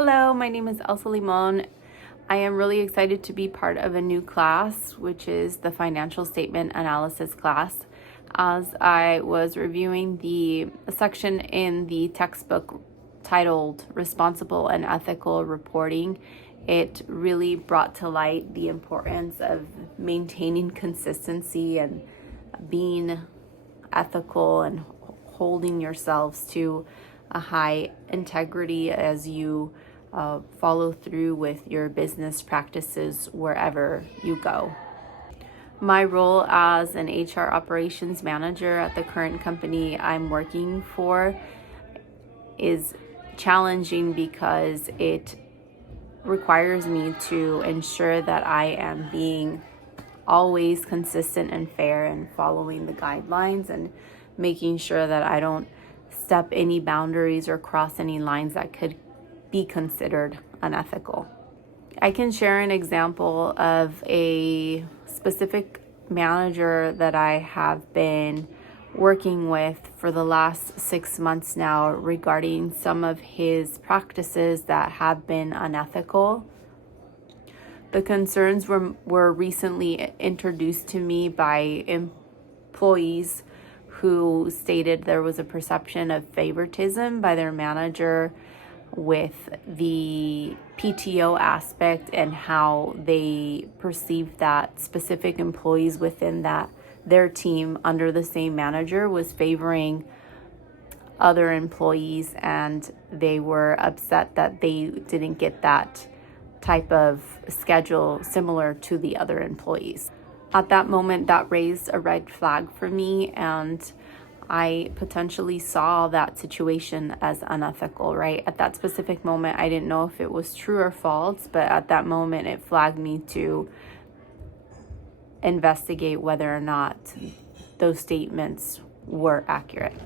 Hello, my name is Elsa Limon. I am really excited to be part of a new class, which is the financial statement analysis class. As I was reviewing the section in the textbook titled Responsible and Ethical Reporting, it really brought to light the importance of maintaining consistency and being ethical and holding yourselves to a high integrity as you follow through with your business practices wherever you go. My role as an HR operations manager at the current company I'm working for is challenging because it requires me to ensure that I am being always consistent and fair and following the guidelines and making sure that I don't step any boundaries or cross any lines that could be considered unethical. I can share an example of a specific manager that I have been working with for the last 6 months now regarding some of his practices that have been unethical. The concerns were recently introduced to me by employees who stated there was a perception of favoritism by their manager with the PTO aspect and how they perceived that specific employees within their team under the same manager was favoring other employees, and they were upset that they didn't get that type of schedule similar to the other employees. At that moment, that raised a red flag for me, and I potentially saw that situation as unethical, right? At that specific moment, I didn't know if it was true or false, but at that moment, it flagged me to investigate whether or not those statements were accurate.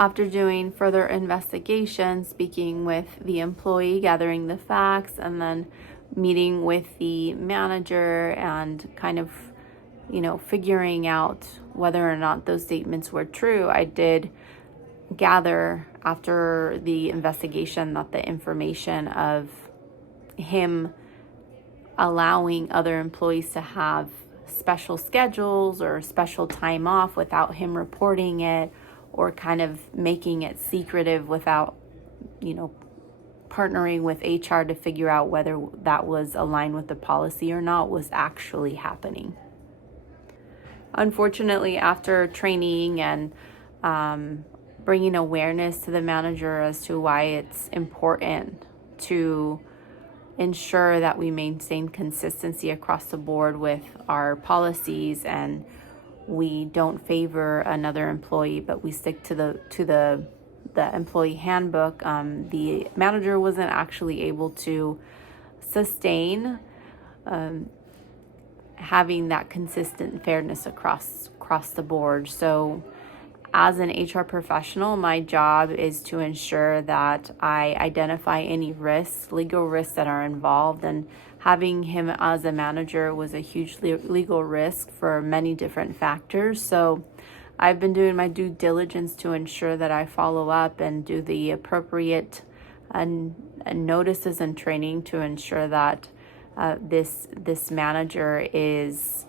After doing further investigation, speaking with the employee, gathering the facts, and then meeting with the manager and kind of figuring out whether or not those statements were true, I did gather after the investigation that the information of him allowing other employees to have special schedules or special time off without him reporting it, or kind of making it secretive without, partnering with HR to figure out whether that was aligned with the policy or not, was actually happening. Unfortunately, after training and bringing awareness to the manager as to why it's important to ensure that we maintain consistency across the board with our policies and we don't favor another employee, but we stick to the employee handbook, the manager wasn't actually able to sustain having that consistent fairness across the board. So as an HR professional, my job is to ensure that I identify any risks, legal risks that are involved, and having him as a manager was a huge legal risk for many different factors. So I've been doing my due diligence to ensure that I follow up and do the appropriate notices and training to ensure that this manager is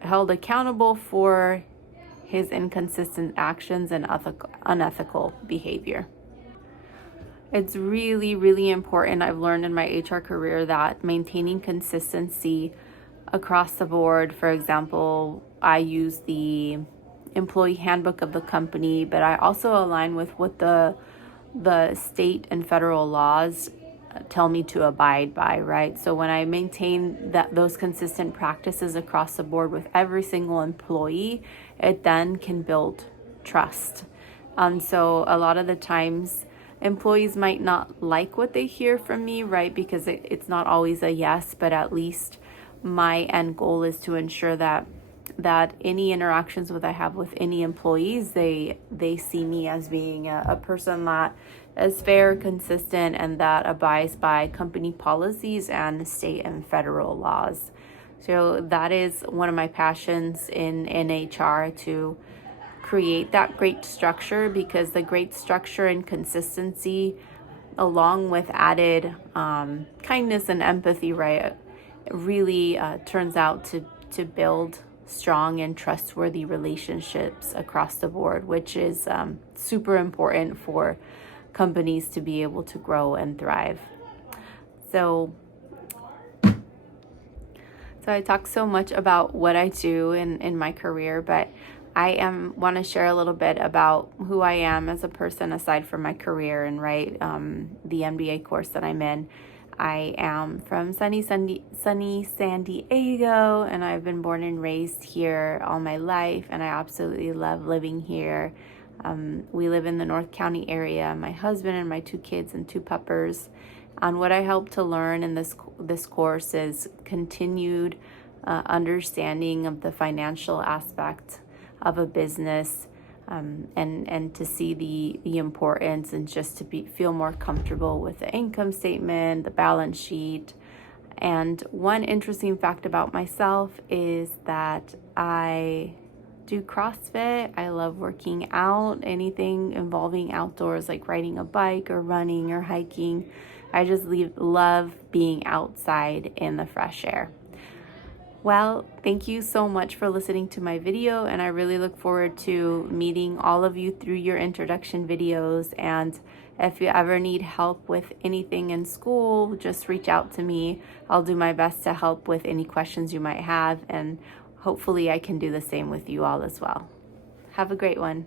held accountable for his inconsistent actions and unethical behavior. It's really, really important. I've learned in my HR career that maintaining consistency across the board, for example, I use the employee handbook of the company, but I also align with what the state and federal laws tell me to abide by, right? So when I maintain those consistent practices across the board with every single employee, it then can build trust. And so a lot of the times employees might not like what they hear from me, right? Because it's not always a yes, but at least my end goal is to ensure that any interactions that I have with any employees, they see me as being a person that is fair, consistent, and that abides by company policies and state and federal laws. So that is one of my passions in HR, to create that great structure, because the great structure and consistency along with added kindness and empathy, right, really turns out to build strong and trustworthy relationships across the board, which is super important for companies to be able to grow and thrive. So I talk so much about what I do in my career, but I want to share a little bit about who I am as a person aside from my career and the MBA course that I'm in. I am from sunny San Diego, and I've been born and raised here all my life, and I absolutely love living here. We live in the North County area, my husband and my 2 kids and 2 puppers. And what I hope to learn in this course is continued understanding of the financial aspect of a business, and to see the importance, and just to feel more comfortable with the income statement, the balance sheet. And one interesting fact about myself is that I do CrossFit. I love working out, anything involving outdoors, like riding a bike or running or hiking. I just love being outside in the fresh air. Well, thank you so much for listening to my video, and I really look forward to meeting all of you through your introduction videos. And if you ever need help with anything in school, just reach out to me. I'll do my best to help with any questions you might have, and hopefully I can do the same with you all as well. Have a great one.